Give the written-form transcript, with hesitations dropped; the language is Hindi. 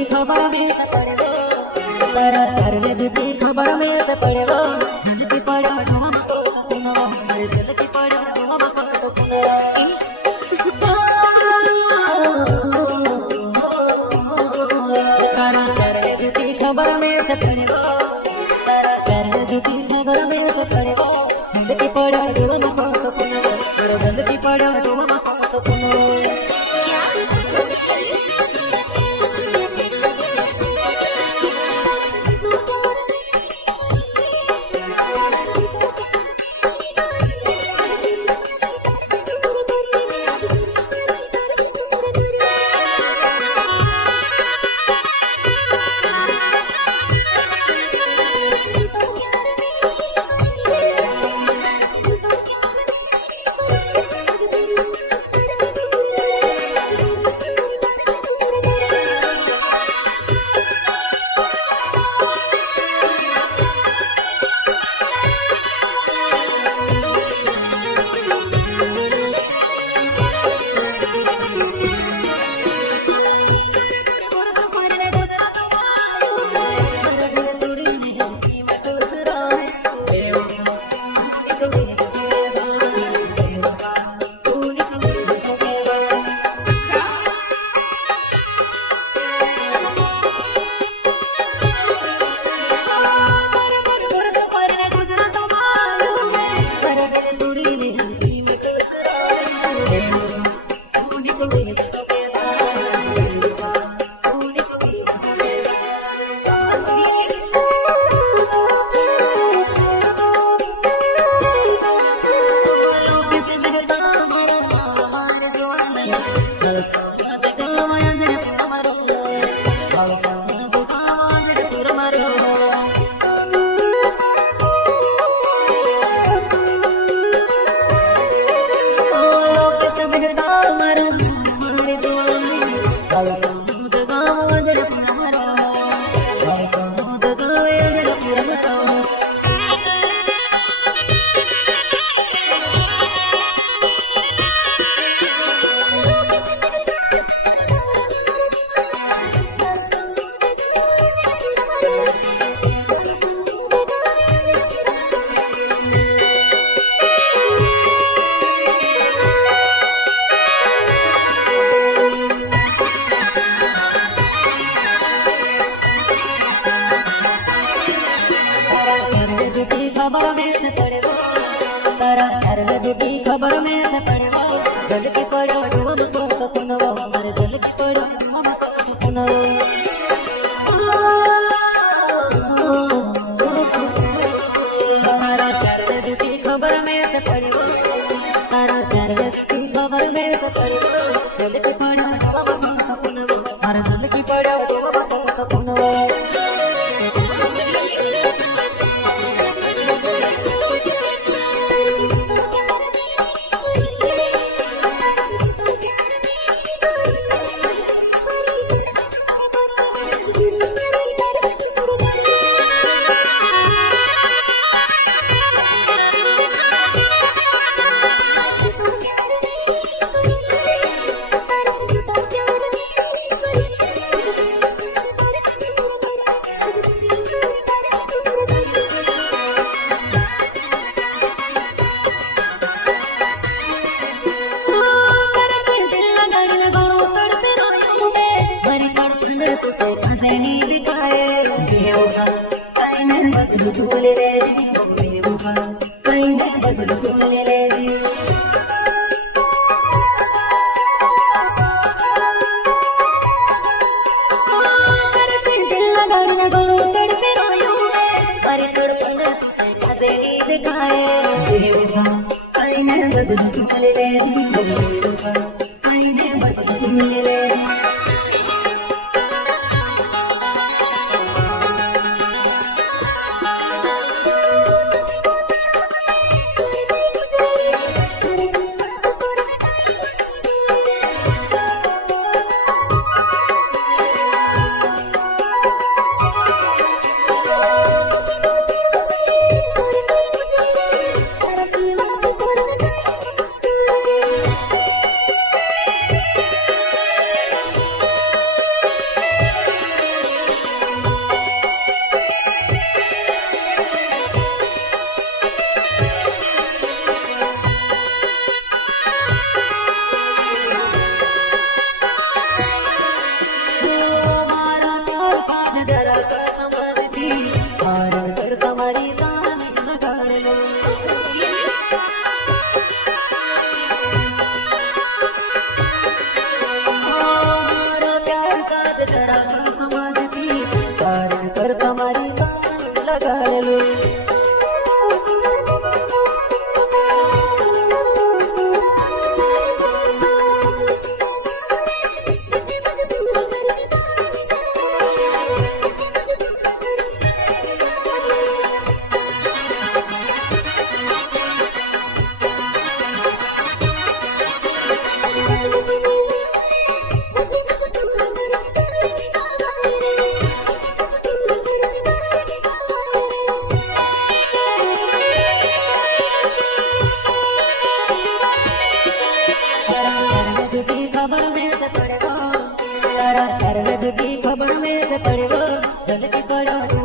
झूठी खबर में से पड़े वो तारा तारे झूठी खबर में से पड़े वो झलकी पड़ा ढोम को कुनो हमारे झलकी पड़ा ढोम को कुनो तारा तारे झूठी खबर में से पड़े वो तारा तारे झूठी खबर में से पड़े वो झलकी पड़ा ढोम को कुनो हमारे झलकी पड़ा ढोम को कुनो खबर में से पड़े वो तारा तारे झूठी खबर में से पड़े वो झलकी पड़ो ढूंढ को कुनो हमारे झलकी पड़ो ढूंढ को कुनो तारा तारे झूठी खबर में से पड़े वो तारा तारे झूठी खबर में से पड़े वो झलकी पड़ो ढूंढ को कुनो हमारे झलकी पड़ो ढूंढ को कुनो છે જરા સમાજથી કારણ કર તમારી જાન લગાડેલું खबर में से पड़े वो, खबर में से पड़े वो, जल्दी पड़ो।